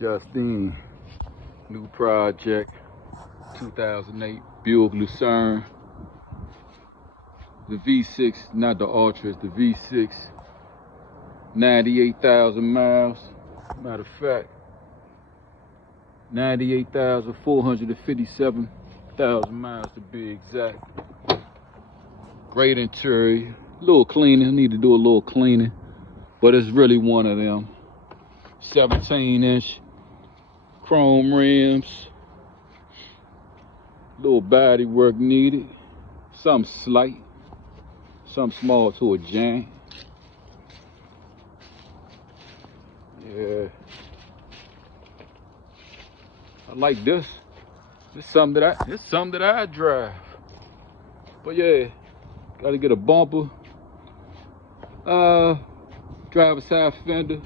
Justine, new project, 2008 Buick Lucerne. The V6, not the Ultra, it's the V6. 98,000 miles. Matter of fact, 98,457,000 miles to be exact. Great interior. A little cleaning, need to do a little cleaning, but it's really one of them. 17-inch chrome rims. Little body work needed. Some slight, some small to a giant. Yeah, I like this. It's something that I drive. But yeah, gotta get a bumper. Driver's side fender,